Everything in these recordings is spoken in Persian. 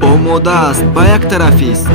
آماده است، به یک طرفی است.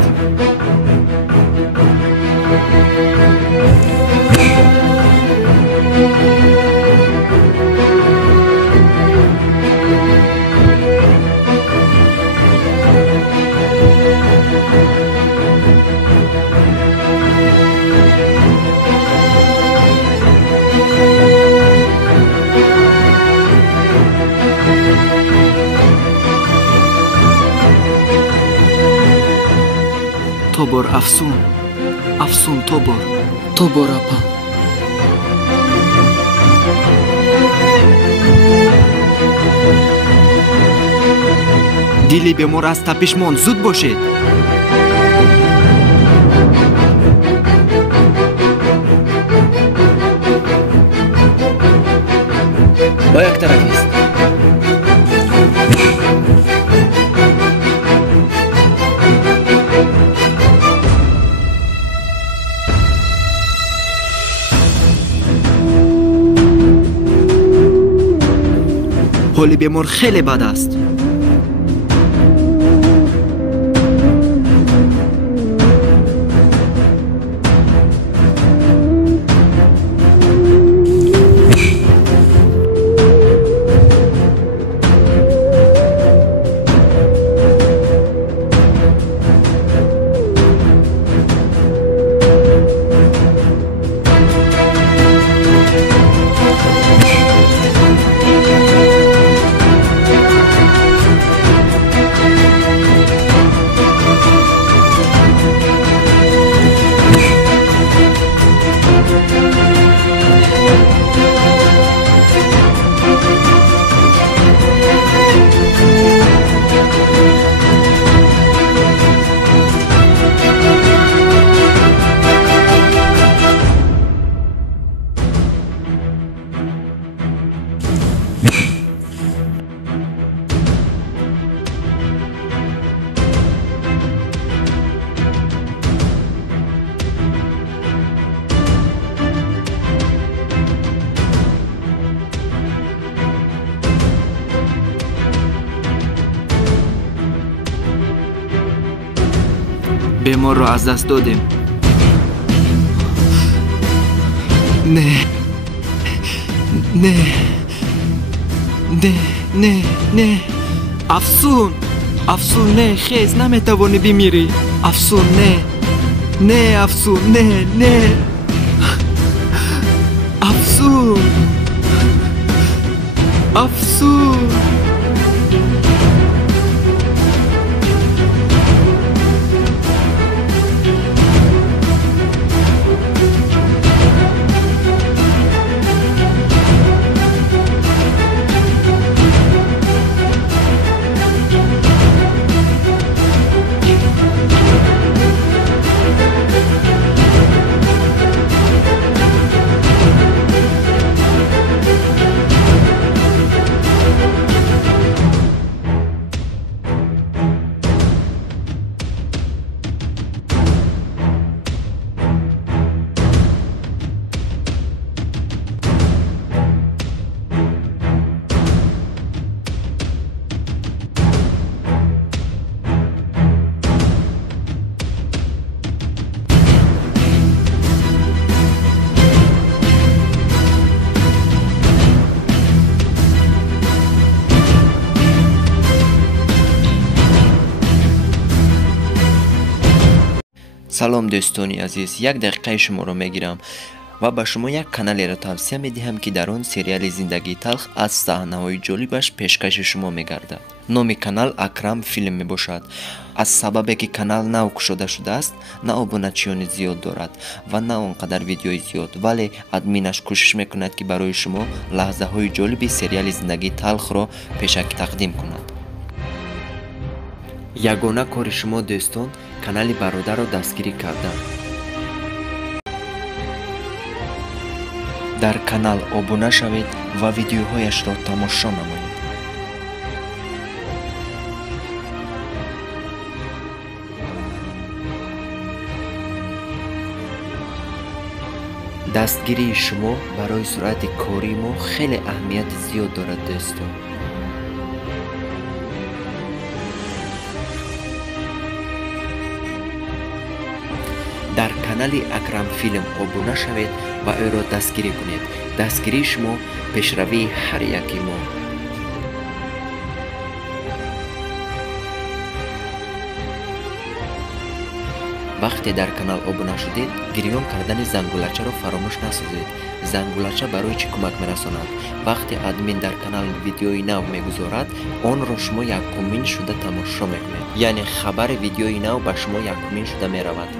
Тобор афсун, афсун тобор, тобор апа. дили бемор аст, тапишмон, зуд бошед. ба як тараф аст. حالی بیمار خیلی بد است. بیمار رو از دست دادیم. نه نه نه نه نه افسون افسون نه خیز نمیتوانی بمیری. افسون نه نه افسون نه نه افسون افسون سلام دوستانی عزیز، یک دقیقه شما رو میگیرم و به شما یک کانالی را توصیه میدهم که در آن سریال زندگی تلخ از صحنه‌های جالبش پیشکش شما میگردد. نام کانال اکرم فیلم می باشد. از سببی که کانال نو کشوده شده است، نه ابونچیان زیاد دارد و نه آنقدر ویدیوی زیاد، ولی ادمینش کوشش میکند که برای شما لحظه های جالب سریال زندگی تلخ را پیشک تقدیم کند. یگانه کار شما دوستان کانال برادر را دستگیری کردن. در کانال ابونه شوید و ویدیوهایش را تماشا نمایید. دستگیری شما برای سرعت کاری ما خیلی اهمیت زیاد دارد دوستان. канали Акрам Филм обуна шавед ва ӯро дастгирӣ кунед. дастгирии шумо пешравии ҳар яки мо. вақте дар канал обуна шудед, гирён кардани зангулачаро фаромӯш насозед. зангулача барои чӣ кӯмак мерасонад? вақте админ дар канал видеои нав мегузорад, онро шумо якумин шуда тамошо мекунед, яъне хабари видеои нав ба шумо якумин шуда меравад.